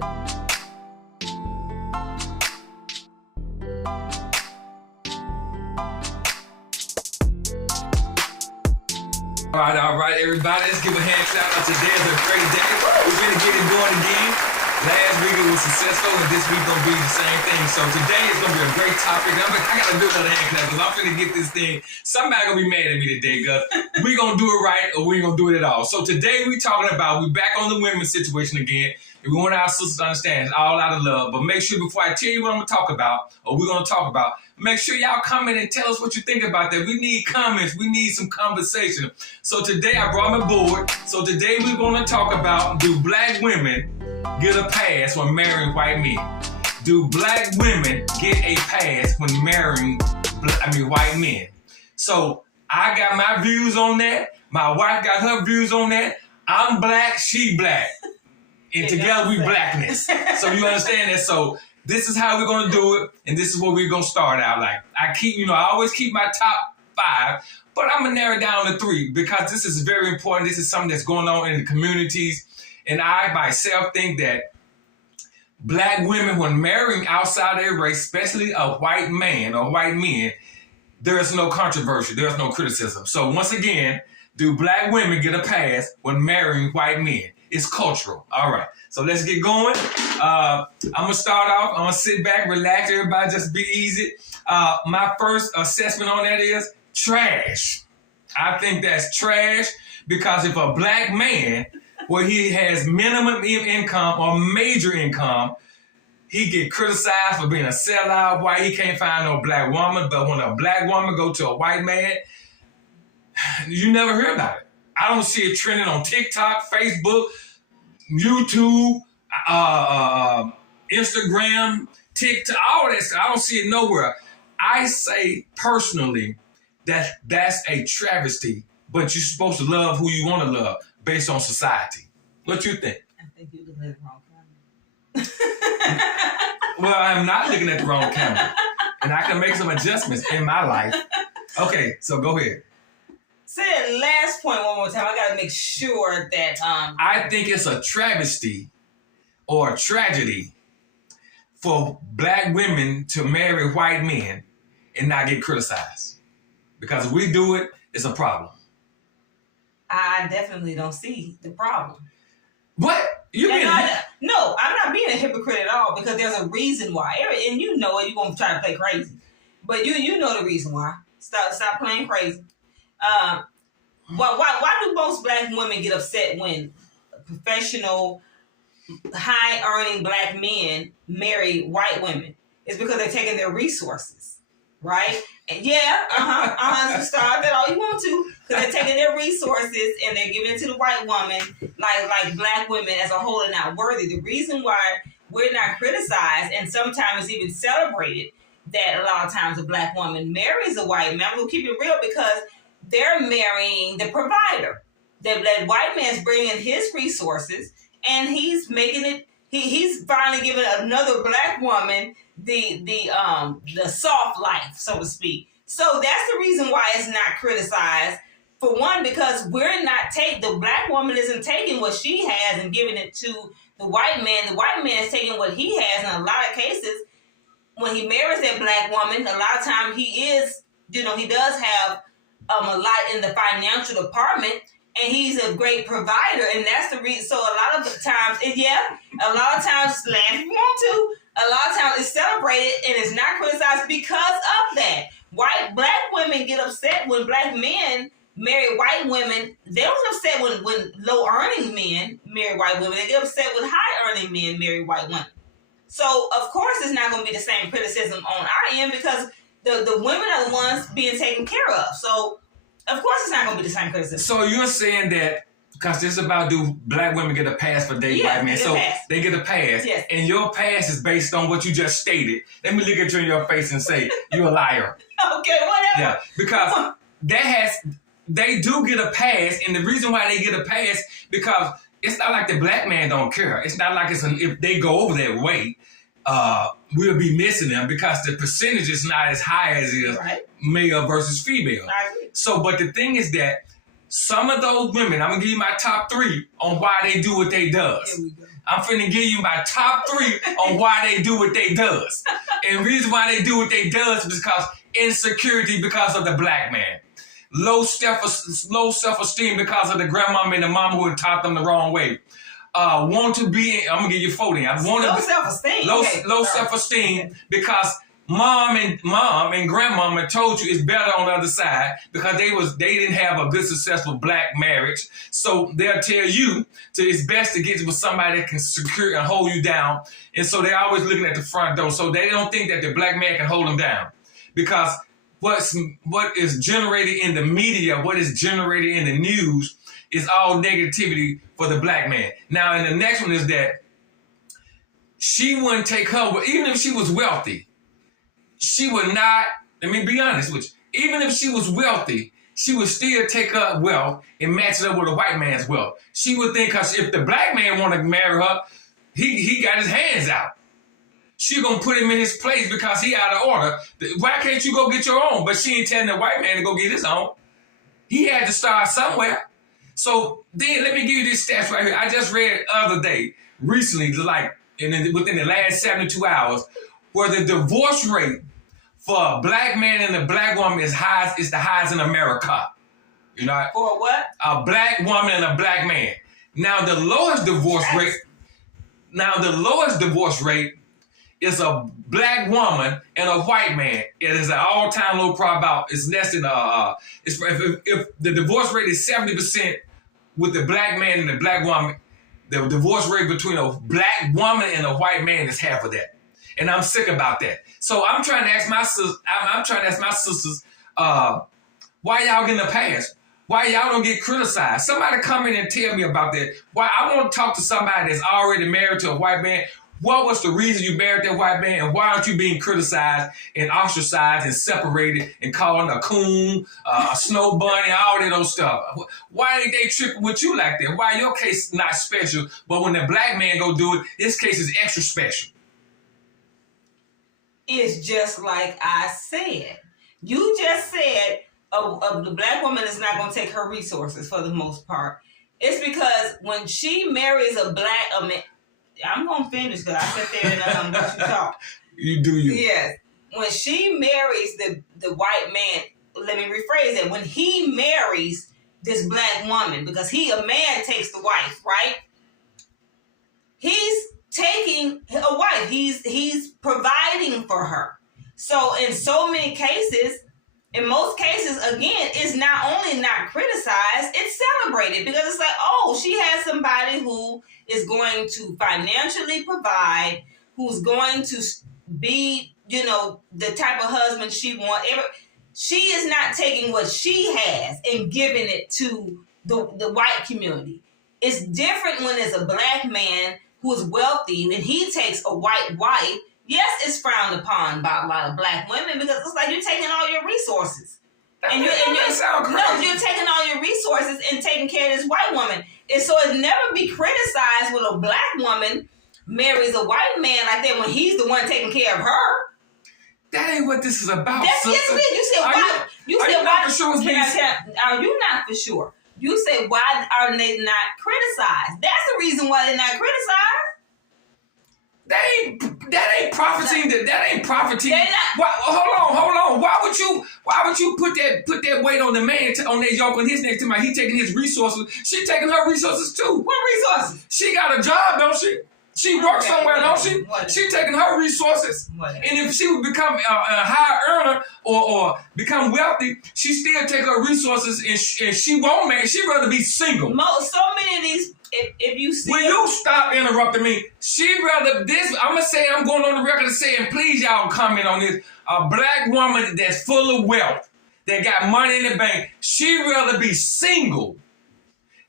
All right, everybody. Let's give a hand clap out. Today is a great day. We're going to get it going again. Last week it was successful, and this week going to be the same thing. So today is going to be a great topic. I got to do another hand clap because I'm going to get this thing. Somebody going to be mad at me today because we're going to do it right or we ain't going to do it at all. So today we're talking about, we're back on the women's situation again. And we want our sisters to understand it's all out of love. But make sure before I tell you what I'm going to talk about or we're going to talk about, make sure y'all comment and tell us what you think about that. We need comments. We need some conversation. So today I brought my board. So today we're going to talk about, do black women get a pass when marrying white men? Do black women get a pass when marrying white men? So I got my views on that. My wife got her views on that. I'm black, she black. And together we blackness. So you understand that? So this is how we're going to do it, and this is what we're going to start out like. I always keep my top 5, but I'm going to narrow it down to 3 because this is very important. This is something that's going on in the communities, and I myself think that black women, when marrying outside their race, especially a white man or white men, there's no controversy. There's no criticism. So once again, do black women get a pass when marrying white men? It's cultural. All right. So let's get going. I'm going to start off. I'm going to sit back, relax, everybody, just be easy. My first assessment on that is trash. I think that's trash because if a black man, where he has minimum income or major income, he get criticized for being a sellout. Why he can't find no black woman, but when a black woman go to a white man, you never hear about it. I don't see it trending on TikTok, Facebook, YouTube, Instagram, TikTok, all that stuff. I don't see it nowhere. I say personally that that's a travesty, but you're supposed to love who you want to love based on society. What you think? I think you're looking at the wrong camera. Well, I'm not looking at the wrong camera, and I can make some adjustments in my life. Okay, so go ahead. Say that last point one more time. I got to make sure that... I think it's a travesty or a tragedy for black women to marry white men and not get criticized. Because if we do it, it's a problem. I definitely don't see the problem. What? No, I'm not being a hypocrite at all because there's a reason why. And you know it. You're going to try to play crazy. But you know the reason why. Stop playing crazy. Why do most black women get upset when professional, high-earning black men marry white women? It's because they're taking their resources, right? And start that all you want to, because they're taking their resources and they're giving it to the white woman, like black women as a whole are not worthy. The reason why we're not criticized and sometimes even celebrated that a lot of times a black woman marries a white man, we'll keep it real because they're marrying the provider. That white man's bringing his resources, and he's making it. He's finally giving another black woman the soft life, so to speak. So that's the reason why it's not criticized. For one, because the black woman isn't taking what she has and giving it to the white man. The white man is taking what he has. In a lot of cases, when he marries that black woman, a lot of times he does have a lot in the financial department, and he's a great provider, and that's the reason. So a lot of times, laugh if you want to, a lot of times it's celebrated and it's not criticized because of that. Black women get upset when black men marry white women. They don't get upset when low-earning men marry white women. They get upset when high-earning men marry white women. So, of course, it's not going to be the same criticism on our end because the women are the ones being taken care of. So, of course, it's not going to be the same criticism. So, you're saying that because this is about do black women get a pass for dating white men? So, they get a pass. Yes. And your pass is based on what you just stated. Let me look at you in your face and say, you're a liar. Okay, whatever. Yeah, because they do get a pass, and the reason why they get a pass, because it's not like the black man don't care. It's not like if they go over that way, we'll be missing them because the percentage is not as high as it is male versus female. So, but the thing is that some of those women, I'm going to give you my top 3 on why they do what they does. I'm finna give you my top 3 on why they do what they does. And the reason why they do what they does is because insecurity because of the black man. Low self-esteem because of the grandmama and the mama who taught them the wrong way. Want to be, I'm gonna give you 40. Low self-esteem. Low self-esteem because mom and grandmama told you it's better on the other side because they didn't have a good successful black marriage. So they'll tell you it's best to get with somebody that can secure and hold you down. And so they're always looking at the front door. So they don't think that the black man can hold them down because what is generated in the media, what is generated in the news is all negativity for the black man. Now, and the next one is that she wouldn't take her, even if she was wealthy, she would not, let me be honest with you, even if she was wealthy, she would still take her wealth and match it up with a white man's wealth. She would think, because if the black man want to marry her, he got his hands out. She gonna put him in his place because he out of order. Why can't you go get your own? But she ain't telling the white man to go get his own. He had to start somewhere. So then let me give you this stats right here. I just read the other day, recently, like within the last 72 hours, where the divorce rate for a black man and a black woman is the highest in America. You know? For what? A black woman and a black man. Now the lowest divorce rate is a black woman and a white man. It is an all-time low, probably about, it's less than, if the divorce rate is 70% with the black man and the black woman, the divorce rate between a black woman and a white man is half of that. And I'm sick about that. So I'm trying to ask my sisters, why y'all getting a pass? Why y'all don't get criticized? Somebody come in and tell me about that. Why I want to talk to somebody that's already married to a white man. What was the reason you married that white man, and why aren't you being criticized and ostracized and separated and called a coon, a snow bunny, all of those stuff? Why ain't they tripping with you like that? Why your case is not special, but when the black man go do it, his case is extra special? It's just like I said. You just said the black woman is not going to take her resources for the most part. It's because when she marries a black man, I'm going to finish because I sit there and let you talk. You do you. Yes. When she marries the white man, let me rephrase it. When he marries this black woman, because a man takes the wife, right? He's taking a wife. He's providing for her. So in so many cases, in most cases, again, it's not only not criticized, it's celebrated because it's like, oh, she has somebody who is going to financially provide, who's going to be, the type of husband she wants. She is not taking what she has and giving it to the white community. It's different when it's a black man who is wealthy and he takes a white wife. Yes, it's frowned upon by a lot of black women because it's like you're taking all your resources. You're taking all your resources and taking care of this white woman. And so it never be criticized when a black woman marries a white man like that when he's the one taking care of her. That ain't what this is about. That's yes, it is. You said why? Are you not for sure? You say why are they not criticized? That's the reason why they're not criticized. That ain't profiting. That ain't profiting. Hold on. Why would you put that weight on the man, on that yoke on his neck? To he taking his resources. She taking her resources too. What resources? She got a job, don't she? She works somewhere, don't she? She taking her resources. Whatever. And if she would become a high earner or become wealthy, she still take her resources and she won't marry. She'd rather be single. So many of these. If you see, will you stop interrupting me? She'd rather this. I'm going on the record and saying, please y'all comment on this. A black woman that's full of wealth, that got money in the bank, she'd rather be single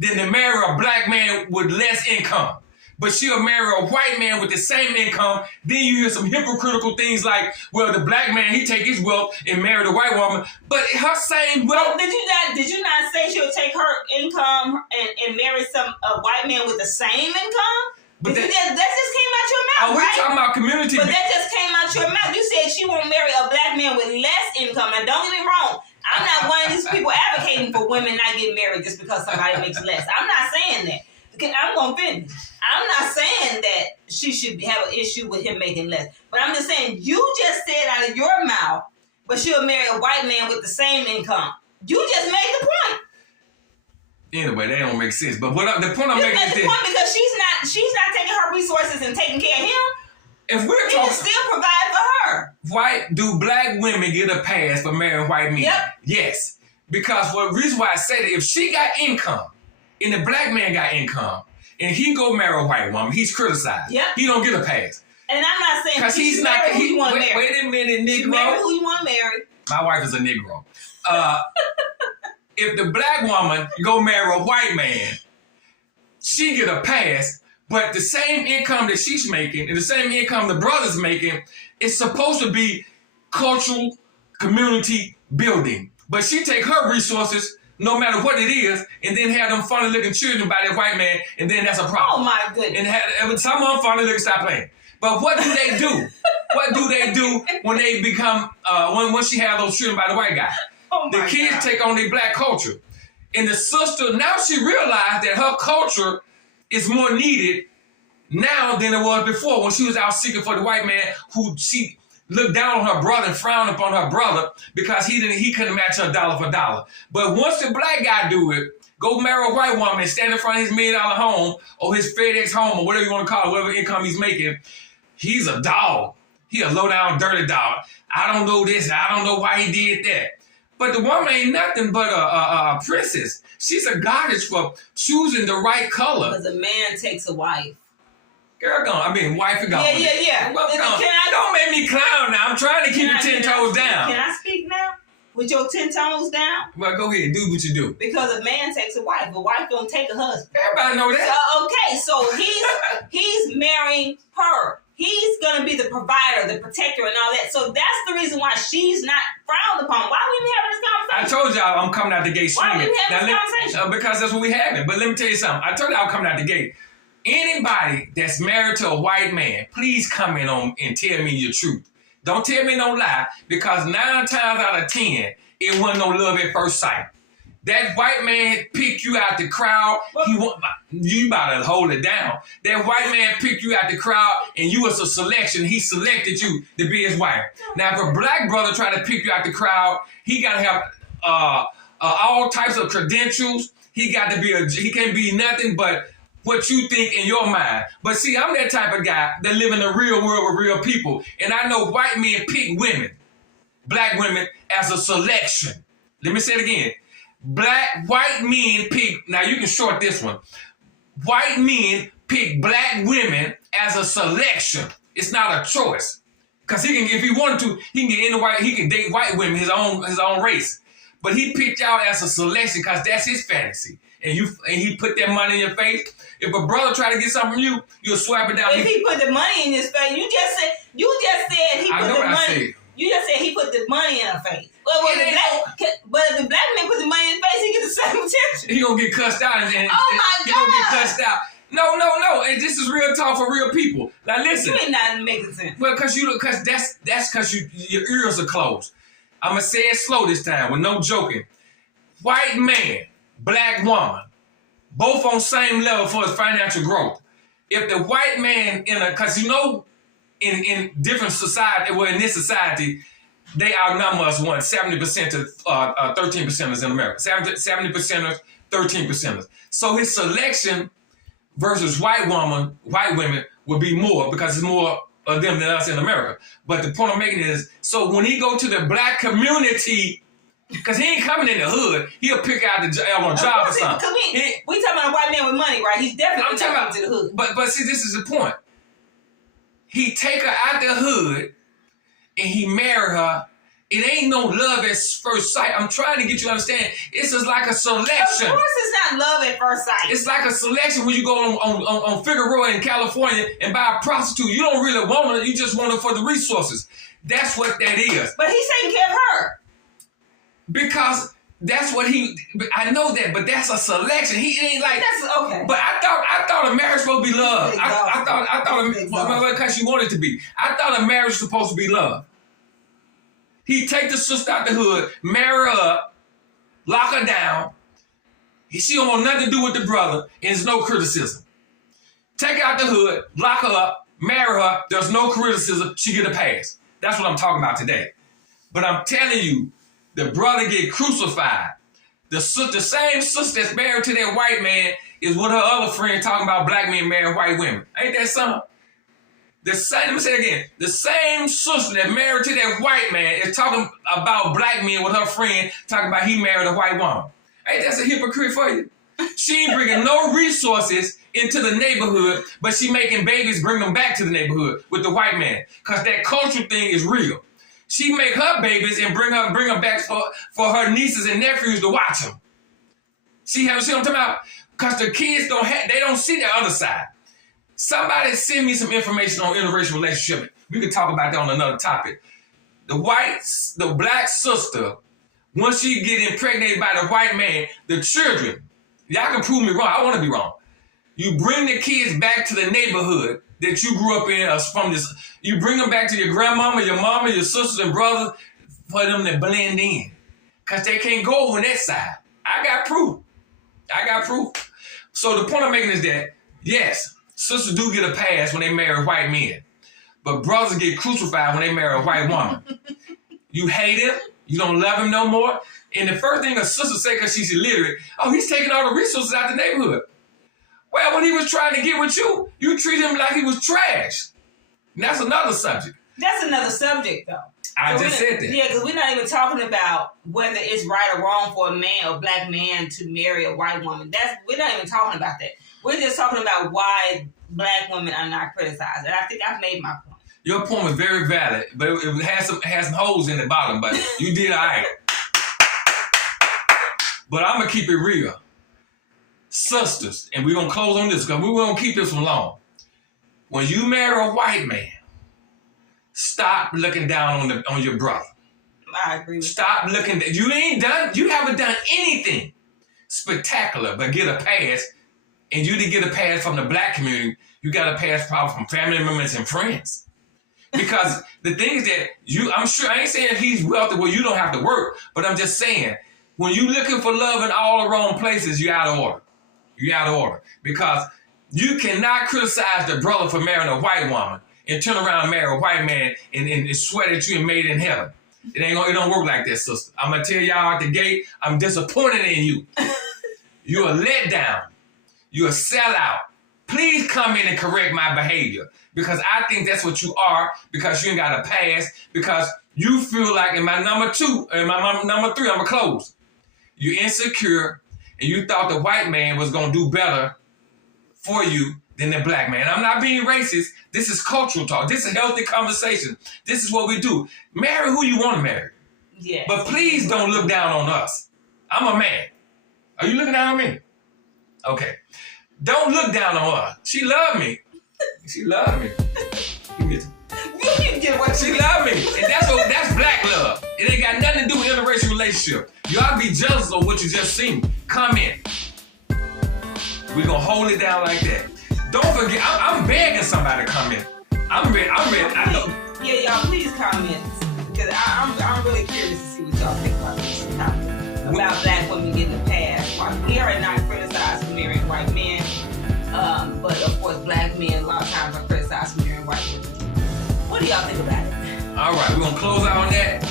than to marry a black man with less income. But she'll marry a white man with the same income. Then you hear some hypocritical things like, well, the black man, he take his wealth and marry the white woman. But her same wealth. Did you not say she'll take her income and marry a white man with the same income? But that just came out your mouth, right? We talking about community. But that just came out your mouth. You said she won't marry a black man with less income. And don't get me wrong. I'm not one of these people advocating for women not getting married just because somebody makes less. I'm not saying that. I'm going to finish. I'm not saying that she should have an issue with him making less, but I'm just saying you just said out of your mouth, but she'll marry a white man with the same income. You just made the point. Anyway, that don't make sense. But the point I'm You making made is the this. point because she's not taking her resources and taking care of him. If we're He can talking still provide for her. do black women get a pass for marrying white men? Yep. Yes. Because the reason why I say that, if she got income and the black man got income and he go marry a white woman, he's criticized. Yep. He don't get a pass. And I'm not saying Because he's not. who you want to marry. Wait a minute, She marry Negro. who you want to marry. My wife is a Negro. If the black woman go marry a white man, she get a pass, but the same income that she's making and the same income the brother's making is supposed to be cultural community building. But she take her resources, no matter what it is, and then have them funny looking children by that white man, and then that's a problem. Oh my goodness. And some of them funny looking, stop playing. But what do they do? What do they do when they become, when she have those children by the white guy? Oh my The kids God. take on their black culture. And the sister, now she realized that her culture is more needed now than it was before when she was out seeking for the white man who she looked down on her brother and frowned upon her brother because he couldn't match her dollar for dollar. But once the black guy do it, go marry a white woman and stand in front of his $1 million home or his FedEx home or whatever you want to call it, whatever income he's making, he's a dog. He a low down dirty dog. I don't know this. I don't know why he did that. But the woman ain't nothing but a princess. She's a goddess for choosing the right color. Because a man takes a wife. Girl, wife and gone. Yeah. Well, Can gone. I- Don't make me clown now. I'm trying to keep you 10 toes down. Can I speak now? With your 10 toes down? Well, go ahead. Do what you do. Because a man takes a wife. A wife don't take a husband. Everybody know that. Okay, so he's marrying her. He's gonna be the provider, the protector, and all that. So that's the reason why she's not frowned upon. Why are we even having this I conversation? told y'all I'm coming out the gate Why swinging. are we having this conversation? Because that's what we having. But let me tell you something. I told you I'm coming out the gate. Anybody that's married to a white man, please come in on and tell me your truth. Don't tell me no lie, because 9 times out of 10, it wasn't no love at first sight. That white man picked you out the crowd. You about to hold it down. That white man picked you out the crowd, and you was a selection. He selected you to be his wife. Now, if a black brother try to pick you out the crowd, he got to have all types of credentials. He can't be nothing but what you think in your mind. But see, I'm that type of guy that live in the real world with real people. And I know white men pick women, black women, as a selection. Let me say it again. White men pick, now you can short this one. White men pick black women as a selection. It's not a choice. Because if he wanted to, he can date white women, his own race. But he picked y'all as a selection because that's his fantasy. And he put that money in your face. If a brother try to get something from you, you'll swipe it down. If he put the money in his face, you just said he put the money. You just said he put the money in her face. But if the black man put the money in his face, he gets the same attention. He gonna get cussed out and oh my he God. gonna get cussed out. No. And this is real talk for real people. Now listen. You ain't not making sense. Well, because that's because your ears are closed. I'm gonna say it slow this time with no joking. White man, black woman, both on same level for his financial growth. If the white man because in different society, well, in this society, they outnumber us 70% to 13% in America. 70%ers, 13%ers. So his selection versus white women would be more because it's more of them than us in America. But the point I'm making is, so when he go to the black community, because he ain't coming in the hood, he'll pick out on a job or something. We talking about a white man with money, right? He's definitely not coming to the hood. But see, this is the point. He take her out the hood and he marry her. It ain't no love at first sight. I'm trying to get you to understand. It's just like a selection. Of course it's not love at first sight. It's like a selection when you go on Figueroa in California and buy a prostitute. You don't really want her. You just want her for the resources. That's what that is. But he's taking care of her. Because that's what I know that, but that's a selection. He ain't like. That's okay. But I thought a marriage supposed to be love. I thought because you want it to be. I thought a marriage was supposed to be love. He take the sister out the hood, marry her up, lock her down. She don't want nothing to do with the brother, and there's no criticism. Take her out the hood, lock her up, marry her. There's no criticism. She get a pass. That's what I'm talking about today. But I'm telling you, the brother get crucified. The same sister that's married to that white man is with her other friend talking about black men marrying white women. Ain't that something? Let me say it again. The same sister that married to that white man is talking about black men with her friend talking about he married a white woman. Ain't that a hypocrite for you? She ain't bringing no resources into the neighborhood, but she making babies bring them back to the neighborhood with the white man. Because that cultural thing is real. She make her babies and bring them back for her nieces and nephews to watch them. See what I'm talking about? Because the kids they don't see the other side. Somebody send me some information on interracial relationship. We can talk about that on another topic. The black sister, once she get impregnated by the white man, the children, y'all can prove me wrong. I want to be wrong. You bring the kids back to the neighborhood that you grew up in from this. You bring them back to your grandmama, your mama, your sisters and brothers for them to blend in. Because they can't go over that side. I got proof. So the point I'm making is that, yes, sisters do get a pass when they marry white men. But brothers get crucified when they marry a white woman. You hate him. You don't love him no more. And the first thing a sister say because she's illiterate, oh, he's taking all the resources out the neighborhood. Well, when he was trying to get with you, you treat him like he was trash. And that's another subject. That's another subject, though. I just said that. Yeah, because we're not even talking about whether it's right or wrong for a man or black man to marry a white woman. We're not even talking about that. We're just talking about why black women are not criticized. And I think I've made my point. Your point was very valid, but it had some holes in the bottom, but you did all right. But I'm going to keep it real. Sisters, and we're going to close on this because we're going to keep this one long. When you marry a white man, stop looking down on your brother. I agree with Stop looking. You haven't done anything spectacular but get a pass. And you didn't get a pass from the black community. You got a pass probably from family members and friends. Because the thing is that I'm sure, I ain't saying he's wealthy where you don't have to work, but I'm just saying, when you looking for love in all the wrong places, you out of order. You out of order. Because you cannot criticize the brother for marrying a white woman and turn around and marry a white man and swear that you ain't made in heaven. It don't work like that, sister. I'm going to tell y'all out the gate, I'm disappointed in you. You're a letdown. You're a sellout. Please come in and correct my behavior. Because I think that's what you are, because you ain't got a pass, because you feel like in my number 2, in my number 3, I'm going to close. You're insecure, and you thought the white man was going to do better for you than the black man. I'm not being racist. This is cultural talk. This is healthy conversation. This is what we do. Marry who you want to marry. Yes. But please don't look down on us. I'm a man. Are you looking down on me? Okay. Don't look down on her. She loved me. She loved me. She loved me. And that's black love. It ain't got nothing to do with interracial relationship. You ought to be jealous of what you just seen. Come in. We're going to hold it down like that. Don't forget, I'm begging somebody to come in. I'm ready. I know. Yeah, y'all, please comment. Because I'm really curious to see what y'all think about this topic. About black women getting a pass. We are not criticized for marrying white men. But of course, black men a lot of times are criticized for marrying white women. What do y'all think about it? All right, we're going to close out on that.